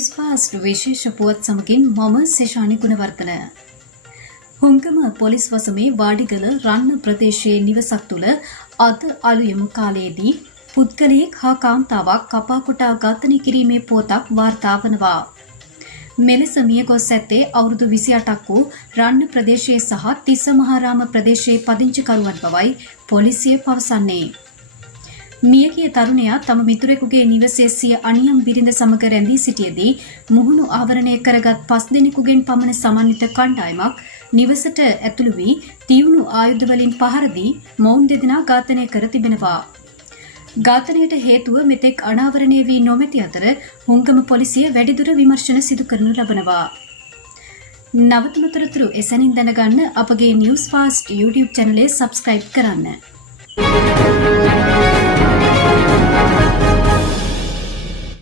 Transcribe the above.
News fast විශේෂ පුවත් සමගින් මම සේෂානි ගුණවර්ධන. හුංගම පොලිස් වසමේ වාඩිගල රන්න ප්‍රදේශයේ නිවසක් තුළ අද අලුයම කාලයේදී පුද්ගලයෙක් හා කාන්තාවක් කපා කොටා ඝාතනය කිරීමේ පුවතක් වාර්තා වනවා. මෙලෙස මිය ගොස් ඇත්තේ අවුරුදු 28ක් වූ රන්න ප්‍රදේශයේ සහ තිස්සමහාරාම ප්‍රදේශයේ පදිංචිකරුවන් බවයි පොලිසිය පවසන්නේ. මියගිය තරුණයා තම මිතුරෙකුගේ නිවසේ සිය අනියම් බිරිඳ සමග රැඳී සිටියේදී මුහුණු ආවරණය කරගත් 5 දෙනෙකුගෙන් පමණ සමන්විත කණ්ඩායමක් නිවසට ඇතුළු වී තියුණු ආයුධ වලින් පහර දී මොවුන් දෙදෙනා ඝාතනය කර තිබෙනවා. ඝාතනයට හේතුව මෙතෙක් අනාවරණය වී නොමැති අතර හුංගම පොලිසිය වැඩිදුර විමර්ශන සිදු කරනු ලබනවා. නවතම තොරතුරු එසැනින් දැනගන්න අපගේ නිවුස් ෆාස්ට් YouTube චැනලය සබ්ස්ක්‍රයිබ් කරන්න.